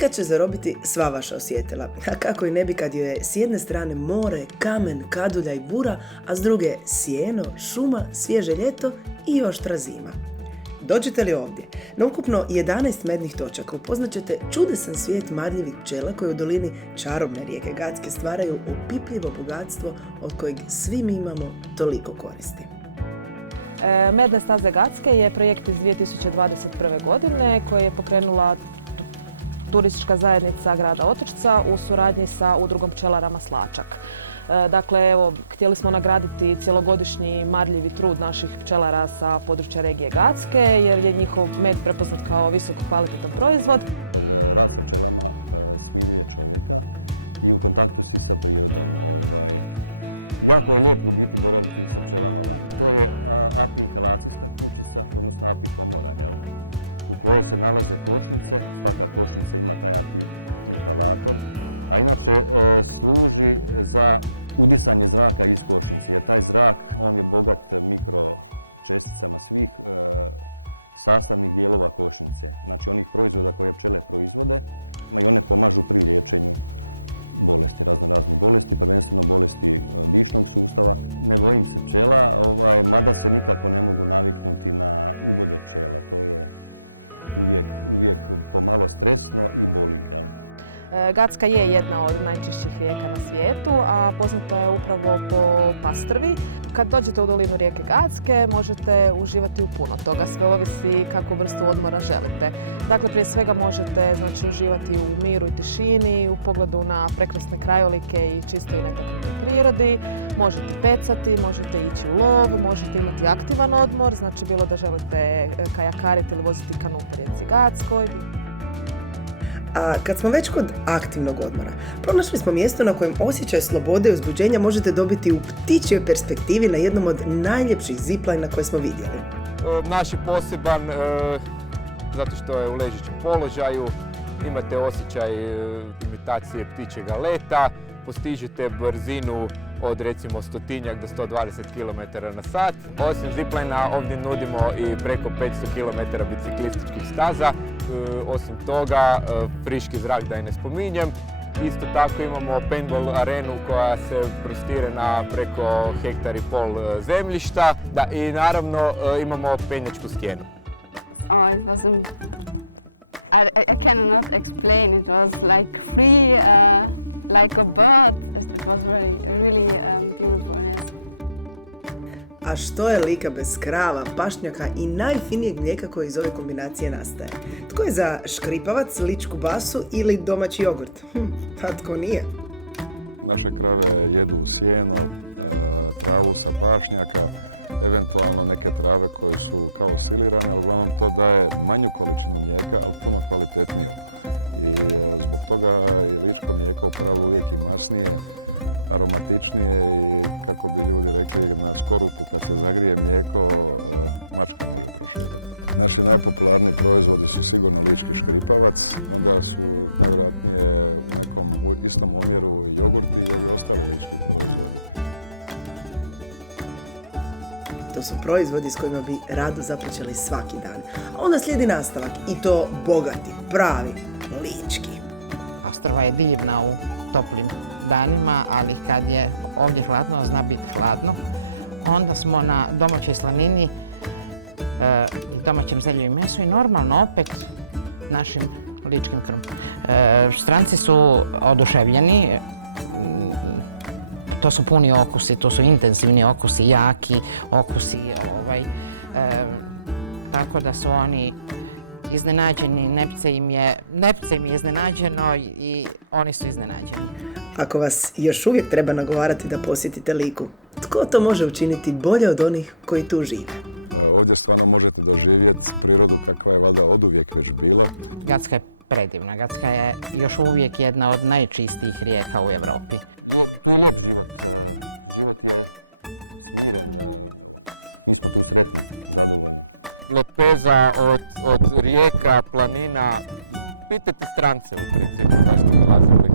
kad će zarobiti sva vaša osjetila. A kako i ne bi kad je s jedne strane more, kamen, kadulja i bura, a s druge sjeno, šuma, svježe ljeto i oštra zima. Dođete li ovdje? Na ukupno 11 mednih točaka upoznat ćete čudesan svijet marljivih pčela koje u dolini čarobne rijeke Gacke stvaraju opipljivo bogatstvo od kojeg svi mi imamo toliko koristi. Medne staze Gacke je projekt iz 2021. godine koji je pokrenula turistička zajednica grada Otočca u suradnji sa udrugom pčelara Maslačak. Dakle, evo, htjeli smo nagraditi cjelogodišnji marljivi trud naših pčelara sa područja regije Gacke jer je njihov med prepoznat kao visoko kvalitetan proizvod. Gacka je jedna od najčišćih rijeka na svijetu, a poznata je upravo po pastrvi. Kad dođete u dolinu rijeke Gacke možete uživati u puno toga, sve ovisi kakvu vrstu odmora želite. Dakle, prije svega možete uživati u miru i tišini, u pogledu na prekrasne krajolike i čistoj nekakvoj prirodi. Možete pecati, možete ići u lov, možete imati aktivan odmor, znači bilo da želite kajakariti ili voziti kanu po rijeci Gackoj. A kad smo već kod aktivnog odmora, pronašli smo mjesto na kojem osjećaj slobode i uzbuđenja možete dobiti u ptičjoj perspektivi na jednom od najljepših ziplina koje smo vidjeli. Naš je poseban zato što je u ležećem položaju, imate osjećaj imitacije ptičjega leta, postižete brzinu od recimo 100 do 120 km na sat. Osim ziplina ovdje nudimo i preko 500 km biciklističkih staza. Osim toga, friški zrak da i ne spominjem. Isto tako imamo paintball arenu koja se prostire na preko 1,5 hektara zemljišta. I naravno imamo penjačku stijenu. I cannot explain. It was like free, like a bird. It was really beautiful. A što je Lika bez krava, pašnjaka i najfinijeg mlijeka koji iz ove kombinacije nastaje? Tko je za škripavac, ličku basu ili domaći jogurt? Pa tko nije? Naše krave jedu sjeno, travu sa pašnjaka, eventualno neke trave koje su kao silirane, ali uglavnom to daje manju količinu mlijeka, ali puno kvalitetnije. I zbog toga je ličko mlijeko upravo uvijek i masnije, aromatičnije i kako bi ljudi rekli na skorupu kad se zagrije mlijeko, mačka prije. Naši najpopularniji proizvodi su sigurno lički škripavac, onda su vjerojatno u istom odjeru jogurti i ostali lički proizvodi. To su proizvodi s kojima bi rado započeli svaki dan. A onda slijedi nastavak i to bogati, pravi, lički. Ostrva je divna u toplim danima, ali kad je ovdje hladno, zna biti hladno. Onda smo na domaćoj slanini, domaćem zelju i mesu i normalno opet našim ličkim krumpom. Stranci su oduševljeni, to su puni okusi, to su intenzivni okusi, jaki okusi, tako da su oni iznenađeni, nepce im je iznenađeno i oni su iznenađeni. Ako vas još uvijek treba nagovarati da posjetite Liku, tko to može učiniti bolje od onih koji tu žive? Ovdje stvarno možete doživjeti prirodu kakva je valjda oduvijek već bila. Gacka je predivna. Gacka je još uvijek jedna od najčistijih rijeka u Europi. Lepeza od rijeka, planina. Pitajte strance u principu zašto dolaze u